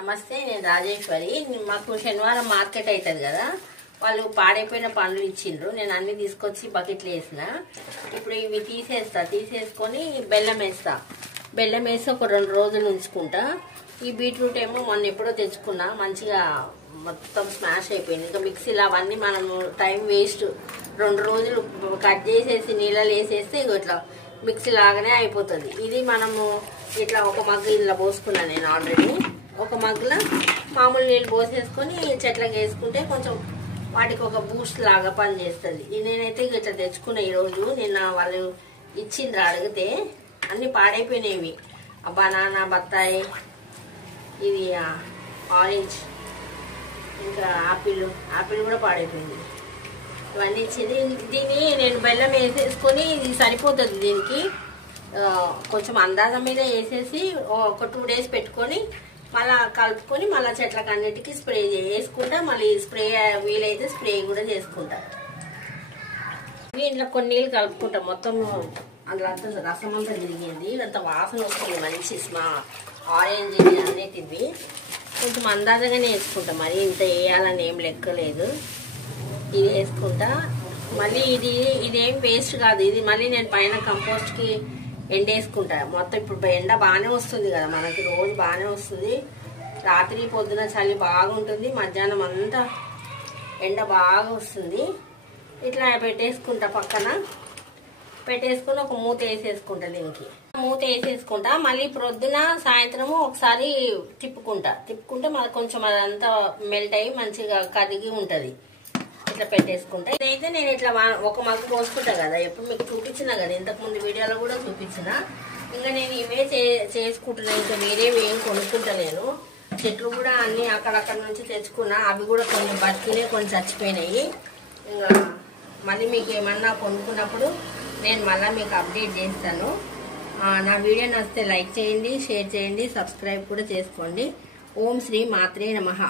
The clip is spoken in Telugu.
నమస్తే, నేను రాజేశ్వరి. మాకు శనివారం మార్కెట్ అవుతుంది కదా, వాళ్ళు పాడైపోయిన పండ్లు ఇచ్చిండ్రు. నేను అన్ని తీసుకొచ్చి బకెట్లు వేసిన. ఇప్పుడు ఇవి తీసేసుకొని బెల్లం వేస్తా. బెల్లం వేసి ఒక 2 రోజులు ఉంచుకుంటా. ఈ బీట్రూట్ ఏమో మొన్న ఎప్పుడో తెచ్చుకున్నా, మంచిగా మొత్తం స్మాష్ అయిపోయింది. ఇంకా మిక్సీలో అవన్నీ మనము టైం వేస్ట్. 2 రోజులు కట్ చేసేసి నీళ్ళలో వేసేస్తే ఇట్లా మిక్సీ లాగానే అయిపోతుంది. ఇది మనము ఇట్లా ఒక మగ్గు ఇందులో పోసుకున్నాను నేను ఆల్రెడీ. ఒక మగ్గులో మామూలు నీళ్ళు పోసేసుకొని చెట్లకు వేసుకుంటే కొంచెం వాటికి ఒక బూస్ట్ లాగా పనిచేస్తుంది. నేనైతే ఇట్లా తెచ్చుకున్నా ఈరోజు. నిన్న వాళ్ళు ఇచ్చిండ్రు అడిగితే. అన్నీ పాడైపోయినాయి. బనానా, బత్తాయి, ఇది ఆరెంజ్, ఇంకా ఆపిల్ కూడా పాడైపోయింది. ఇవన్నీ ఇచ్చింది. దీన్ని నేను బెల్లం వేసేసుకొని ఇది సరిపోతుంది. దీనికి కొంచెం అందాజ మీద వేసేసి ఒక 2 డేస్ పెట్టుకొని మళ్ళా కలుపుకొని మళ్ళీ చెట్లకు అన్నిటికీ స్ప్రే చేసుకుంటా. మళ్ళీ స్ప్రే వీలైతే స్ప్రే కూడా చేసుకుంటా. ఇంట్లో కొన్ని నీళ్ళు కలుపుకుంటా. మొత్తం అందులో అంతా రసం అంతా తిరిగింది. ఇదంతా వాసన వస్తుంది మంచి ఆరెంజ్ అన్నిటివి. కొంచెం అందాజగానే వేసుకుంటా. మరి ఇంత వేయాలని ఏం లెక్కలేదు. ఇది వేసుకుంటా. మళ్ళీ ఇదేం వేస్ట్ కాదు. ఇది మళ్ళీ నేను పైన కంపోస్ట్కి ఎండేసుకుంటా. మొత్తం ఇప్పుడు ఎండ బాగానే వస్తుంది కదా మనకి, రోజు బాగానే వస్తుంది. రాత్రి పొద్దున చలి బాగుంటుంది, మధ్యాహ్నం అంతా ఎండ బాగా వస్తుంది. ఇట్లా పెట్టేసుకుంటా. పక్కన పెట్టేసుకుని ఒక మూత వేసేసుకుంటా. దీనికి మూత వేసేసుకుంటా. మళ్ళీ ప్రొద్దున సాయంత్రము ఒకసారి తిప్పుకుంటే మళ్ళీ కొంచెం అదంతా మెల్ట్ అయ్యి మంచిగా కరిగి ఉంటుంది. ఇట్లా పెట్టేసుకుంటా. ఇదైతే నేను ఇట్లా ఒక మగ్గు పోసుకుంటా కదా, ఎప్పుడు మీకు చూపించినా కదా, ఇంతకుముందు వీడియోలో కూడా చూపించిన. ఇంకా నేను ఇవే చేసుకుంటున్నా. ఇంకా వేరేవి ఏం కొనుక్కుంటలేను. చెట్లు కూడా అన్ని అక్కడక్కడ నుంచి తెచ్చుకున్నా. అవి కూడా కొన్ని బతికినాయి, కొన్ని చచ్చిపోయినాయి. ఇంకా మళ్ళీ మీకు ఏమన్నా కొనుక్కున్నప్పుడు నేను మళ్ళీ మీకు అప్డేట్ చేస్తాను. నా వీడియో నచ్చితే లైక్ చేయండి, షేర్ చేయండి, సబ్స్క్రైబ్ కూడా చేసుకోండి. ఓం శ్రీ మాత్రే నమః.